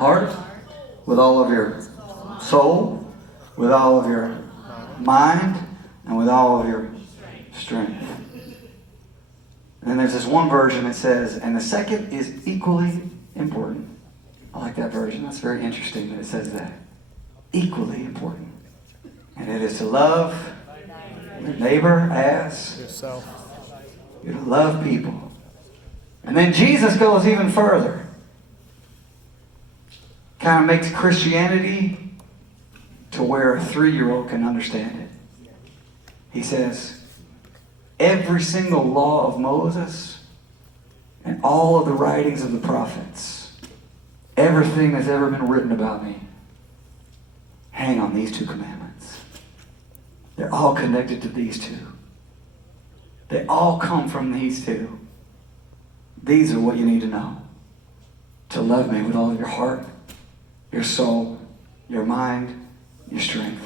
heart, with all of your soul, with all of your mind, and with all of your strength. And then there's this one version that says, and the second is equally important. I like that version. That's very interesting that it says that. Equally important. And it is to love your neighbor as yourself. You're to love people. And then Jesus goes even further. Kind of makes Christianity to where a 3-year-old can understand it. He says, every single law of Moses and all of the writings of the prophets, everything that's ever been written about me, hang on these 2 commandments. They're all connected to these 2. They all come from these 2. These are what you need to know. To love me with all of your heart, your soul, your mind, your strength,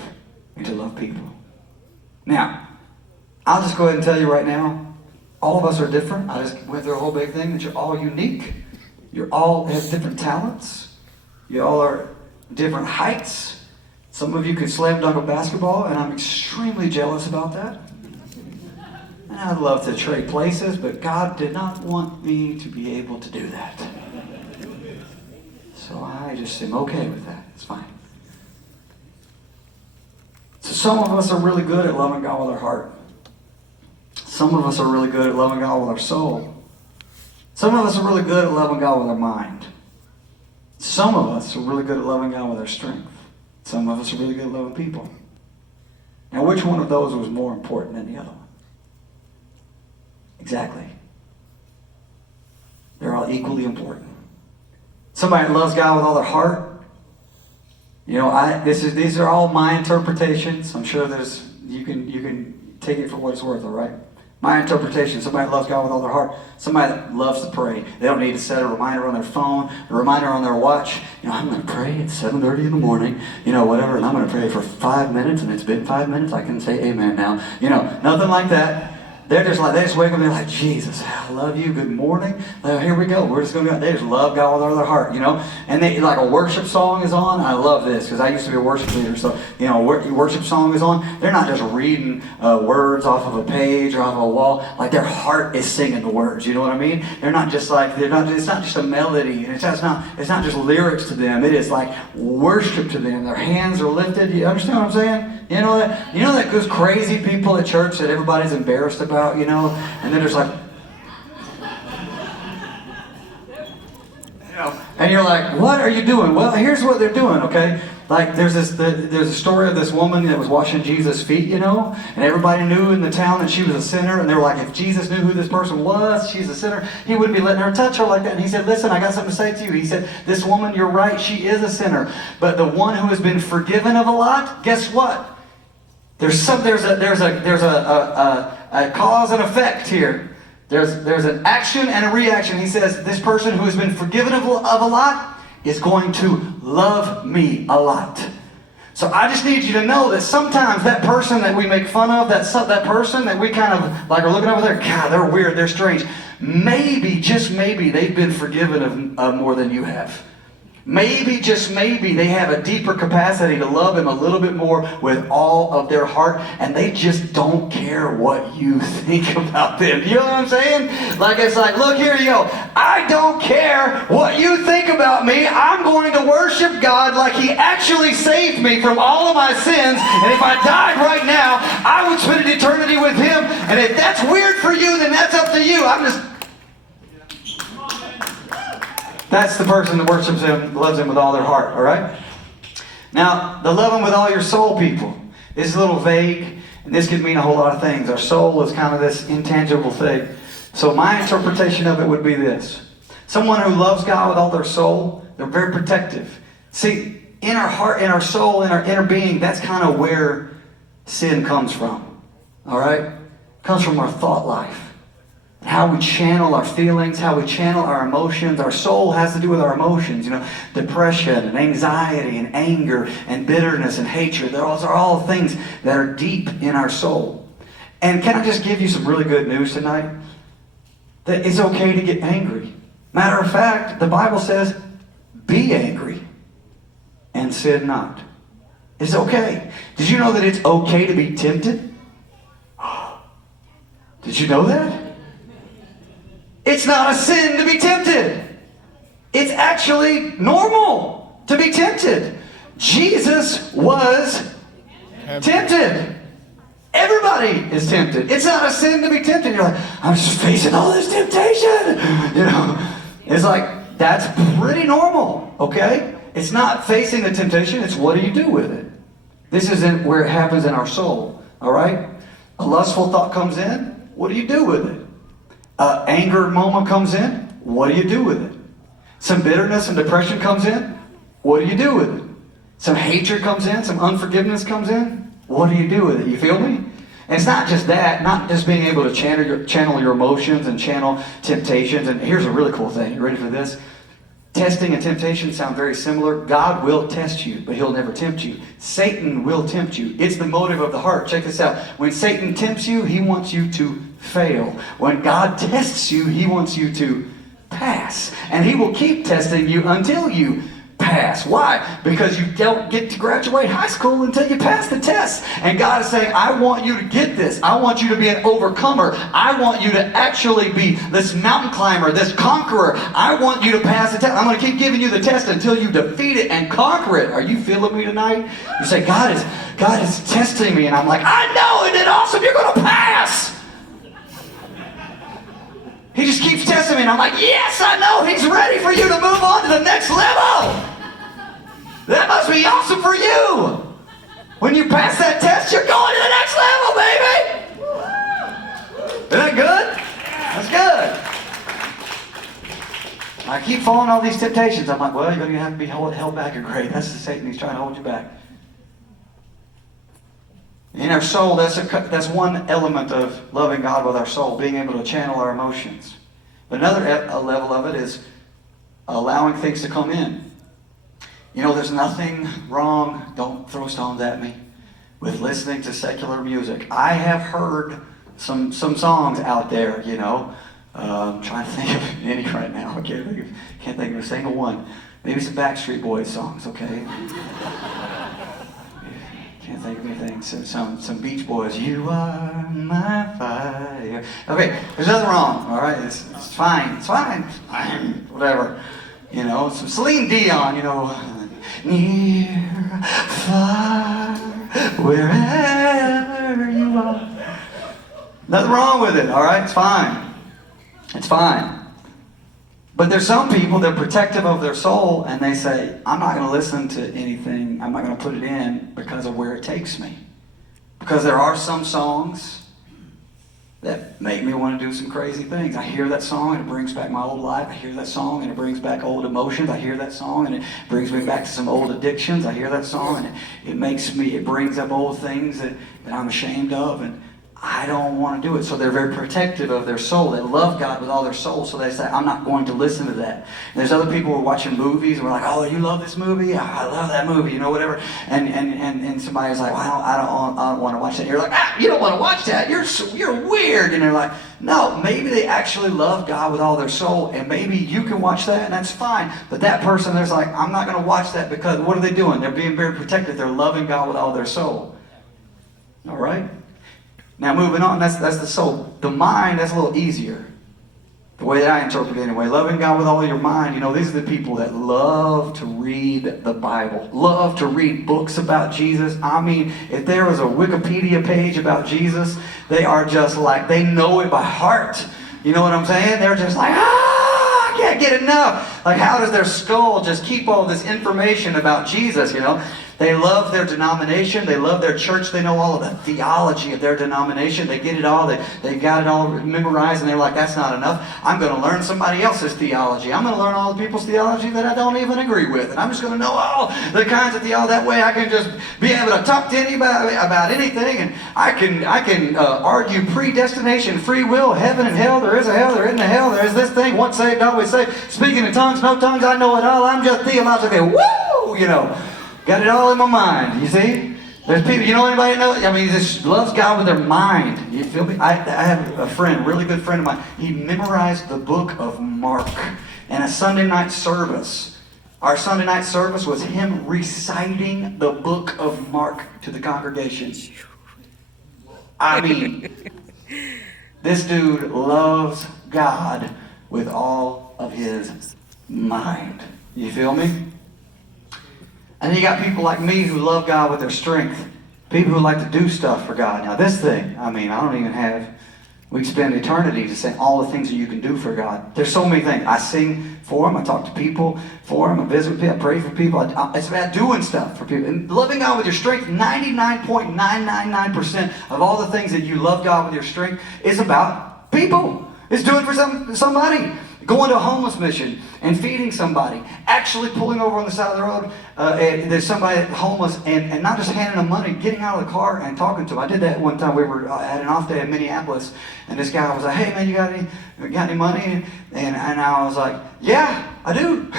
and to love people. Now, I'll just go ahead and tell you right now, all of us are different. I just went through a whole big thing that you're all unique. You all have different talents. You all are different heights. Some of you can slam dunk a basketball, and I'm extremely jealous about that. And I'd love to trade places, but God did not want me to be able to do that. So I just am okay with that. It's fine. So some of us are really good at loving God with our heart. Some of us are really good at loving God with our soul. Some of us are really good at loving God with our mind. Some of us are really good at loving God with our strength. Some of us are really good at loving people. Now, which one of those was more important than the other one? Exactly. They're all equally important. Somebody that loves God with all their heart. You know, these are all my interpretations. I'm sure you can take it for what it's worth, all right? My interpretation, somebody that loves God with all their heart, somebody that loves to pray. They don't need to set a reminder on their phone, a reminder on their watch. You know, I'm going to pray at 7:30 in the morning, you know, whatever, and I'm going to pray for 5 minutes, and it's been 5 minutes, I can say amen now. You know, nothing like that. They just wake up and they're like, Jesus, I love you, good morning. Here we go. We're just going to go. They just love God with all their heart, you know. And they, like a worship song is on. I love this because I used to be a worship leader. So, you know, worship song is on. They're not just reading words off of a page or off of a wall. Like their heart is singing the words. You know what I mean? They're not just like, it's not just a melody. And it's not just lyrics to them. It is like worship to them. Their hands are lifted. You understand what I'm saying? You know that those crazy people at church that everybody's embarrassed about, you know, and then there's like, you know, and you're like, what are you doing? Well, here's what they're doing, okay? Like there's a story of this woman that was washing Jesus' feet, you know, and everybody knew in the town that she was a sinner, and they were like, if Jesus knew who this person was, she's a sinner, he wouldn't be letting her touch her like that. And he said, listen, I got something to say to you. He said, this woman, you're right, she is a sinner, but the one who has been forgiven of a lot, guess what? There's a cause and effect here. There's an action and a reaction. He says this person who has been forgiven of a lot is going to love me a lot. So I just need you to know that sometimes that person that we make fun of, that person that we kind of like are looking over there, God, they're weird, they're strange. Maybe, just maybe, they've been forgiven of more than you have. Maybe, just maybe, they have a deeper capacity to love him a little bit more with all of their heart, and they just don't care what you think about them. You know what I'm saying? Like, it's like, look here, yo, I don't care what you think about me. I'm going to worship God like he actually saved me from all of my sins, and if I died right now, I would spend an eternity with him, and if that's weird for you, then that's up to you. That's the person that worships him, loves him with all their heart, all right? Now, the love him with all your soul people. This is a little vague, and this could mean a whole lot of things. Our soul is kind of this intangible thing. So my interpretation of it would be this. Someone who loves God with all their soul, they're very protective. See, in our heart, in our soul, in our inner being, that's kind of where sin comes from, all right? It comes from our thought life. How we channel our feelings, how we channel our emotions. Our soul has to do with our emotions, you know, depression and anxiety and anger and bitterness and hatred. Those are all things that are deep in our soul. And can I just give you some really good news tonight? That it's okay to get angry. Matter of fact, the Bible says, be angry. and sin not. It's okay. Did you know that it's okay to be tempted? Did you know that? It's not a sin to be tempted. It's actually normal to be tempted. Jesus was tempted. Everybody is tempted. It's not a sin to be tempted. You're like, I'm just facing all this temptation. You know, it's like, that's pretty normal, okay? It's not facing the temptation, it's what do you do with it? This isn't where it happens in our soul, all right? A lustful thought comes in, what do you do with it? An anger moment comes in, what do you do with it? Some bitterness and depression comes in, what do you do with it? Some hatred comes in, some unforgiveness comes in, what do you do with it? You feel me? And it's not just that, not just being able to channel your emotions and channel temptations. And here's a really cool thing. You ready for this? Testing and temptation sound very similar. God will test you, but he'll never tempt you. Satan will tempt you. It's the motive of the heart. Check this out. When Satan tempts you, he wants you to fail. When God tests you, he wants you to pass. And he will keep testing you until you pass. Why? Because you don't get to graduate high school until you pass the test. And God is saying, I want you to get this. I want you to be an overcomer. I want you to actually be this mountain climber, this conqueror. I want you to pass the test. I'm going to keep giving you the test until you defeat it and conquer it. Are you feeling me tonight? You say, God is testing me. And I'm like, I know, isn't it awesome? You're going to pass. He just keeps testing me, and I'm like, yes, I know. He's ready for you to move on to the next level. That must be awesome for you. When you pass that test, you're going to the next level, baby. Isn't that good? That's good. I keep falling all these temptations. I'm like, well, you're going to have to be held back. You're great. That's the Satan. He's trying to hold you back. In our soul, that's one element of loving God with our soul, being able to channel our emotions. But another level of it is allowing things to come in. You know, there's nothing wrong, don't throw stones at me, with listening to secular music. I have heard some songs out there, you know. I'm trying to think of any right now. I can't think of a single one. Maybe some Backstreet Boys songs, okay? Can't think of anything. Some Beach Boys. You are my fire. Okay, there's nothing wrong. All right, it's fine. It's fine. Whatever. You know, some Celine Dion. You know, near, far, wherever you are. Nothing wrong with it. All right, it's fine. It's fine. But there's some people that are protective of their soul, and they say, I'm not going to listen to anything. I'm not going to put it in because of where it takes me. Because there are some songs that make me want to do some crazy things. I hear that song, and it brings back my old life. I hear that song, and it brings back old emotions. I hear that song, and it brings me back to some old addictions. I hear that song, and it brings up old things that I'm ashamed of, and I don't want to do it. So they're very protective of their soul. They love God with all their soul. So they say, I'm not going to listen to that. And there's other people who are watching movies and we're like, oh, you love this movie? I love that movie, you know, whatever. And somebody's like, well, I don't want to watch that. And you're like, you don't want to watch that? You're weird. And they're like, no, maybe they actually love God with all their soul, and maybe you can watch that, and that's fine. But that person, there's like, I'm not going to watch that because what are they doing? They're being very protective. They're loving God with all their soul. All right? Now moving on, that's the soul. The mind, that's a little easier. The way that I interpret it anyway. Loving God with all your mind. You know, these are the people that love to read the Bible. Love to read books about Jesus. I mean, if there was a Wikipedia page about Jesus, they are just like, they know it by heart. You know what I'm saying? They're just like, I can't get enough. Like, how does their skull just keep all this information about Jesus, you know? They love their denomination. They love their church. They know all of the theology of their denomination. They get it all. They got it all memorized, and they're like, that's not enough. I'm going to learn somebody else's theology. I'm going to learn all the people's theology that I don't even agree with. And I'm just going to know all the kinds of theology. That way I can just be able to talk to anybody about anything. And I can argue predestination, free will, heaven and hell. There is a hell. There isn't a hell. There is this thing. Once saved, always saved. Speaking in tongues, no tongues. I know it all. I'm just theologically, woo, you know. Got it all in my mind, you see? There's people, you know anybody know? I mean, this loves God with their mind. You feel me? I have a friend, really good friend of mine. He memorized the book of Mark in a Sunday night service. Our Sunday night service was him reciting the book of Mark to the congregation. I mean, this dude loves God with all of his mind. You feel me? And then you got people like me who love God with their strength. People who like to do stuff for God. Now this thing, I mean, I don't even have, we spend eternity to say all the things that you can do for God. There's so many things. I sing for Him. I talk to people for Him. I visit with people. I pray for people. It's about doing stuff for people. And loving God with your strength, 99.999% of all the things that you love God with your strength is about people. It's doing for somebody. Going to a homeless mission and feeding somebody. Actually pulling over on the side of the road. And there's somebody homeless and not just handing them money, getting out of the car and talking to them. I did that one time. We were at an off day in Minneapolis, and this guy was like, "Hey man, you got any money?" And I was like, "Yeah, I do."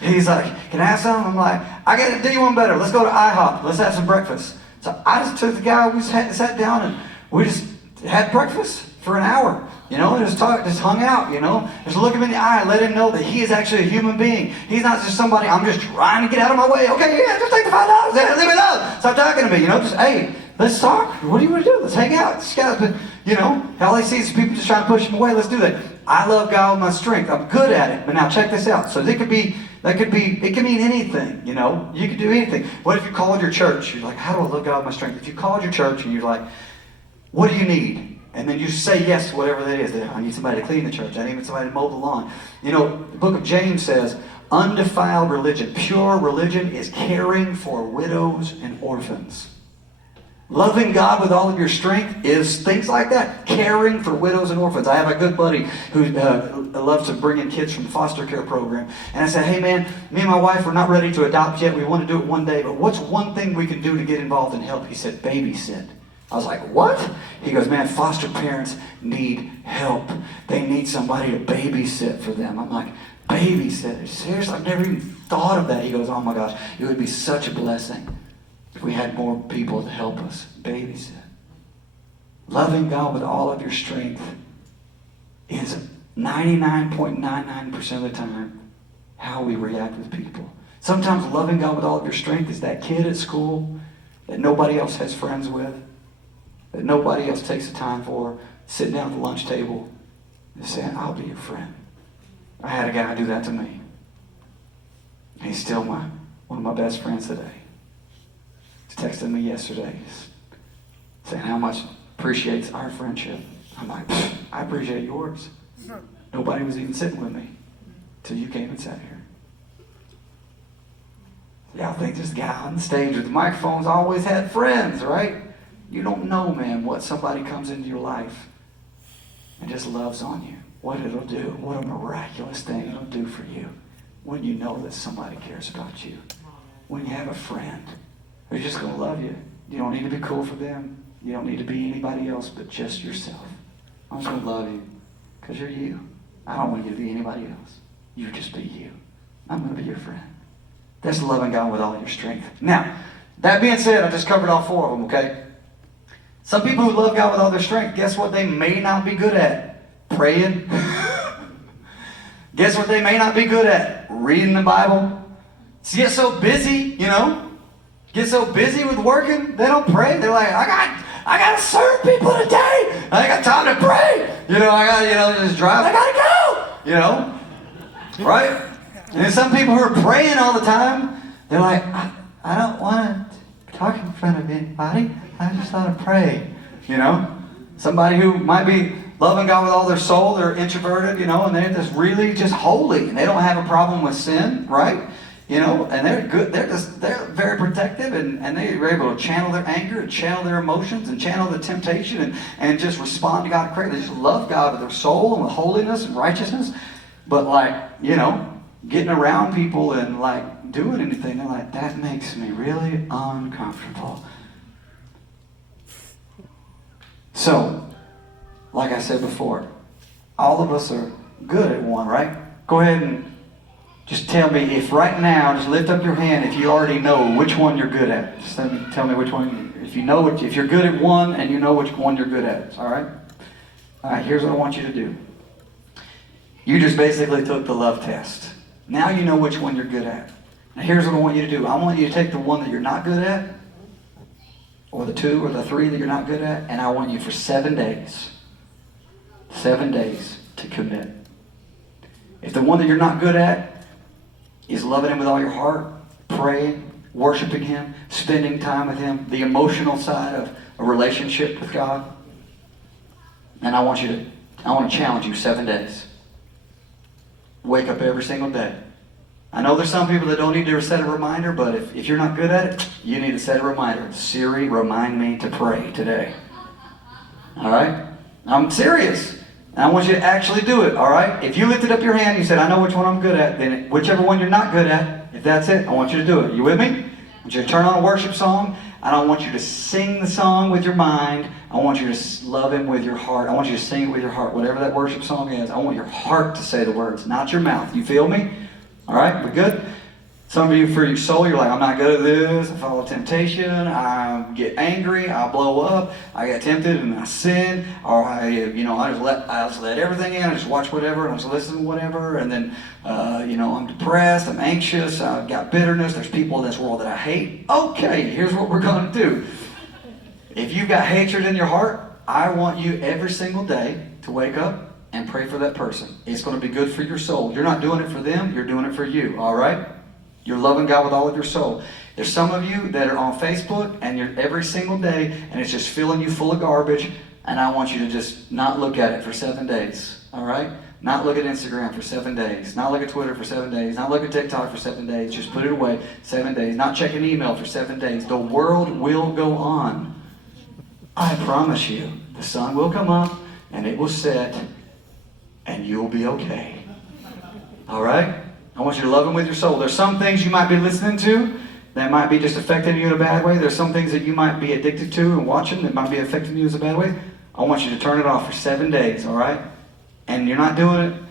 He's like, "Can I have some?" I'm like, "I got to do you one better. Let's go to IHOP. Let's have some breakfast." So I just took the guy. We sat down and we just had breakfast for an hour. You know, just hung out, you know. Just look him in the eye and let him know that he is actually a human being. He's not just somebody, I'm just trying to get out of my way. Okay, yeah, just take the $5. Leave it up. Stop talking to me, you know. Just, hey, let's talk. What do you want to do? Let's hang out. This guy's been, you know, all he sees is people just trying to push him away. Let's do that. I love God with my strength. I'm good at it. But now check this out. So it could mean anything, you know. You could do anything. What if you called your church? You're like, how do I love God with my strength? If you called your church and you're like, what do you need? And then you say yes to whatever that is. I need somebody to clean the church. I need somebody to mow the lawn. You know, the book of James says, undefiled religion, pure religion is caring for widows and orphans. Loving God with all of your strength is things like that. Caring for widows and orphans. I have a good buddy who loves to bring in kids from the foster care program. And I said, hey man, me and my wife, we're not ready to adopt yet. We want to do it one day. But what's one thing we can do to get involved and help? He said, babysit. I was like, what? He goes, man, foster parents need help. They need somebody to babysit for them. I'm like, babysit? Seriously? I've never even thought of that. He goes, oh my gosh, it would be such a blessing if we had more people to help us babysit. Loving God with all of your strength is 99.99% of the time how we react with people. Sometimes loving God with all of your strength is that kid at school that nobody else has friends with, that nobody else takes the time for, sitting down at the lunch table and saying, I'll be your friend. I had a guy do that to me. He's still one of my best friends today. He's texted me yesterday saying how much appreciates our friendship. I'm like, I appreciate yours. Nobody was even sitting with me till you came and sat here. Y'all think this guy on the stage with the microphone's always had friends, right? You don't know, man, what somebody comes into your life and just loves on you. What it'll do. What a miraculous thing it'll do for you when you know that somebody cares about you. When you have a friend who's just going to love you. You don't need to be cool for them. You don't need to be anybody else but just yourself. I'm just going to love you because you're you. I don't want you to be anybody else. You just be you. I'm going to be your friend. That's loving God with all your strength. Now, that being said, I just covered all four of them, okay? Some people who love God with all their strength, guess what they may not be good at? Praying. Guess what they may not be good at? Reading the Bible. So get so busy, you know? Get so busy with working, they don't pray. They're like, I got to serve people today. I ain't got time to pray. You know, I got to, just drive. I got to go. You know? Right? And then some people who are praying all the time, they're like, I don't want to talk in front of anybody. I just want to pray. You know? Somebody who might be loving God with all their soul, they're introverted, you know, and they're just really just holy. And they don't have a problem with sin, right? You know, and they're good. They're very protective, and they're able to channel their anger and channel their emotions and channel the temptation and just respond to God correctly. They just love God with their soul and with holiness and righteousness. But like, you know, getting around people and like doing anything, they're like, that makes me really uncomfortable. So, like I said before, all of us are good at one, right? Go ahead and just tell me if right now, just lift up your hand if you already know which one you're good at. Just tell me which one, if you're good at one and you know which one you're good at, all right? All right, here's what I want you to do. You just basically took the love test. Now you know which one you're good at. Now here's what I want you to do. I want you to take the one that you're not good at, or the 2 or the 3 that you're not good at, and I want you for 7 days to commit. If the one that you're not good at is loving Him with all your heart, praying, worshiping Him, spending time with Him, the emotional side of a relationship with God, then I want to challenge you 7 days. Wake up every single day. I know there's some people that don't need to set a reminder, but if you're not good at it, you need to set a reminder. Siri, remind me to pray today. All right? I'm serious. And I want you to actually do it, all right? If you lifted up your hand and you said, I know which one I'm good at, then whichever one you're not good at, if that's it, I want you to do it. You with me? I want you to turn on a worship song. I don't want you to sing the song with your mind. I want you to love Him with your heart. I want you to sing it with your heart. Whatever that worship song is, I want your heart to say the words, not your mouth. You feel me? All right? We good? Some of you, for your soul, you're like, I'm not good at this. I follow temptation. I get angry. I blow up. I get tempted and I sin. Or I just let everything in. I just watch whatever and I just listen to whatever. And then, I'm depressed. I'm anxious. I've got bitterness. There's people in this world that I hate. Okay, here's what we're going to do. If you've got hatred in your heart, I want you every single day to wake up and pray for that person. It's going to be good for your soul. You're not doing it for them. You're doing it for you. All right? You're loving God with all of your soul. There's some of you that are on Facebook and you're every single day and it's just filling you full of garbage, and I want you to just not look at it for 7 days. All right? Not look at Instagram for 7 days. Not look at Twitter for 7 days. Not look at TikTok for 7 days. Just put it away 7 days. Not check an email for 7 days. The world will go on. I promise you. The sun will come up and it will set and you'll be okay. All right? I want you to love Him with your soul. There's some things you might be listening to that might be just affecting you in a bad way. There's some things that you might be addicted to and watching that might be affecting you in a bad way. I want you to turn it off for 7 days, all right? And you're not doing it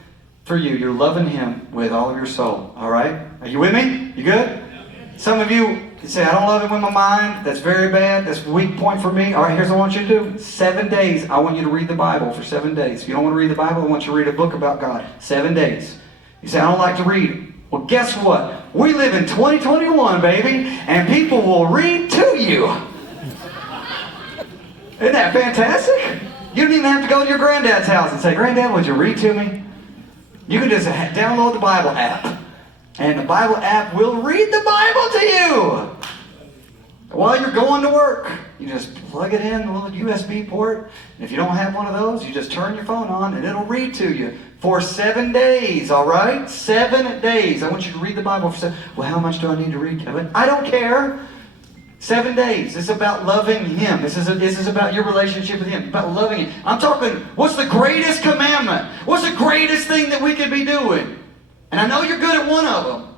for you. You're loving Him with all of your soul, all right? Are you with me? You good? Some of you say, I don't love Him with my mind. That's very bad. That's a weak point for me. All right, here's what I want you to do. 7 days, I want you to read the Bible for 7 days. If you don't want to read the Bible, I want you to read a book about God. 7 days. You say, I don't like to read. Well, guess what? We live in 2021, baby, and people will read to you. Isn't that fantastic? You don't even have to go to your granddad's house and say, Granddad, would you read to me? You can just download the Bible app, and the Bible app will read the Bible to you. While you're going to work, you just plug it in, a little USB port. And if you don't have one of those, you just turn your phone on and it'll read to you for 7 days, all right? 7 days. I want you to read the Bible for 7. Well, how much do I need to read, Kevin? I don't care. 7 days. This is about loving Him. This is about your relationship with Him. About loving Him. I'm talking, what's the greatest commandment? What's the greatest thing that we could be doing? And I know you're good at one of them.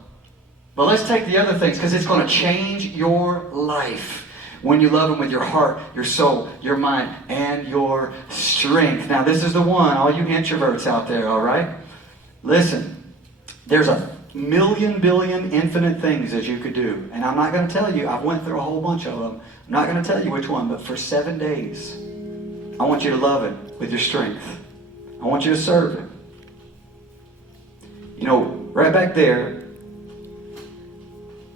But let's take the other things, because it's going to change your life when you love Him with your heart, your soul, your mind, and your strength. Now, this is the one, all you introverts out there, all right? Listen, there's a million, billion, infinite things that you could do. And I'm not going to tell you, I've went through a whole bunch of them. I'm not going to tell you which one, but for 7 days, I want you to love Him with your strength. I want you to serve Him. You know, right back there,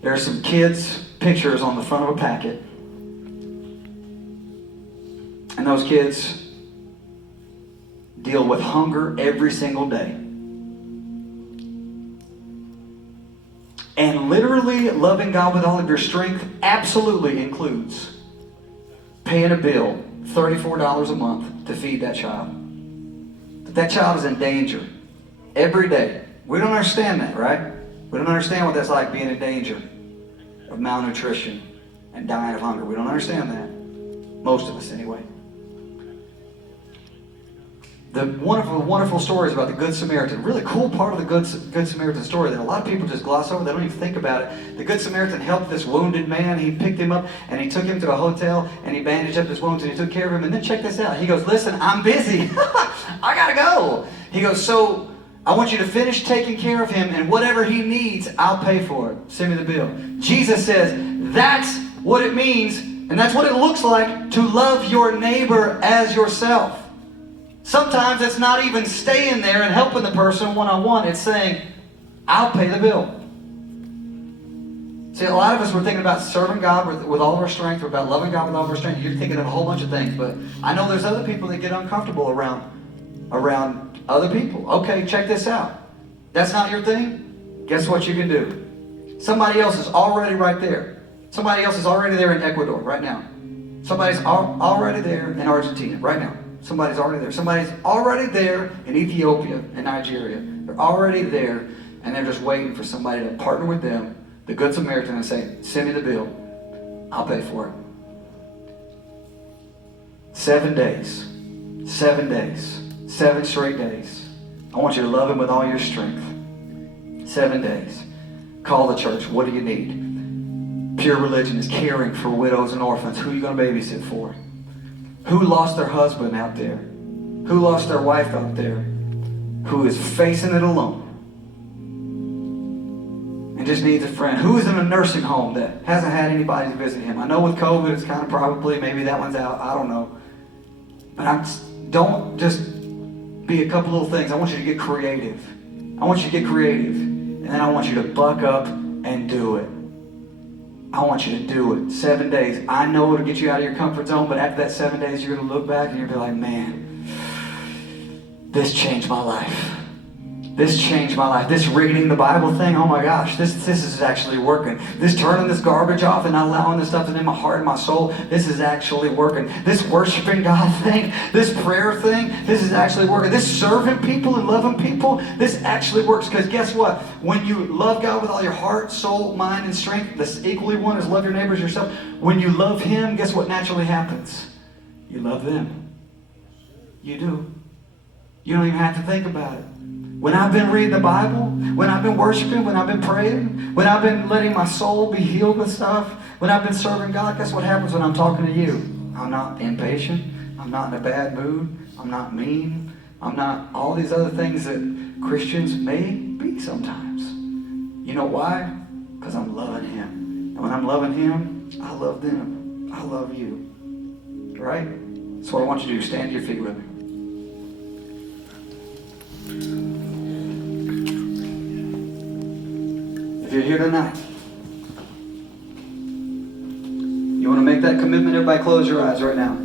there are some kids' pictures on the front of a packet. And those kids deal with hunger every single day. And literally loving God with all of your strength absolutely includes paying a bill, $34 a month, to feed that child. But that child is in danger every day. We don't understand that, right? We don't understand what that's like, being in danger of malnutrition and dying of hunger. We don't understand that. Most of us, anyway. The wonderful stories about the Good Samaritan. Really cool part of the Good Samaritan story that a lot of people just gloss over. They don't even think about it. The Good Samaritan helped this wounded man. He picked him up and he took him to a hotel and he bandaged up his wounds and he took care of him. And then check this out. He goes, listen, I'm busy. I gotta go. He goes, so I want you to finish taking care of him, and whatever he needs, I'll pay for it. Send me the bill. Jesus says that's what it means, and that's what it looks like to love your neighbor as yourself. Sometimes it's not even staying there and helping the person one-on-one. It's saying, I'll pay the bill. See, a lot of us, we're thinking about serving God with all of our strength. We're about loving God with all of our strength. You're thinking of a whole bunch of things. But I know there's other people that get uncomfortable around other people. Okay, check this out. That's not your thing? Guess what you can do? Somebody else is already right there. Somebody else is already there in Ecuador right now. Somebody's already there in Argentina right now. Somebody's already there. Somebody's already there in Ethiopia and Nigeria. They're already there, and they're just waiting for somebody to partner with them, the Good Samaritan, and say, send me the bill. I'll pay for it. 7 days. 7 days. 7 straight days. I want you to love him with all your strength. 7 days. Call the church. What do you need? Pure religion is caring for widows and orphans. Who are you going to babysit for? Who lost their husband out there? Who lost their wife out there? Who is facing it alone and just needs a friend? Who is in a nursing home that hasn't had anybody to visit him? I know with COVID it's kind of probably, maybe that one's out. I don't know. But don't just be a couple little things. I want you to get creative. I want you to get creative. And then I want you to buck up and do it. I want you to do it. 7 days. I know it'll get you out of your comfort zone, but after that 7 days, you're going to look back and you're going to be like, man, this changed my life. This changed my life. This reading the Bible thing, oh my gosh, this is actually working. This turning this garbage off and not allowing this stuff in my heart and my soul, this is actually working. This worshiping God thing, this prayer thing, this is actually working. This serving people and loving people, this actually works. Because guess what? When you love God with all your heart, soul, mind, and strength, this equally one is love your neighbors yourself. When you love him, guess what naturally happens? You love them. You do. You don't even have to think about it. When I've been reading the Bible, when I've been worshiping, when I've been praying, when I've been letting my soul be healed with stuff, when I've been serving God, guess what happens when I'm talking to you? I'm not impatient. I'm not in a bad mood. I'm not mean. I'm not all these other things that Christians may be sometimes. You know why? Because I'm loving him. And when I'm loving him, I love them. I love you. Right? That's what I want you to do. Stand to your feet with me. If you're here tonight, you want to make that commitment, everybody close your eyes right now.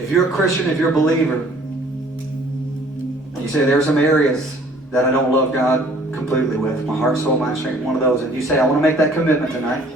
If you're a Christian, if you're a believer, and you say there's some areas that I don't love God completely with, my heart, soul, mind, strength, one of those, and you say I want to make that commitment tonight,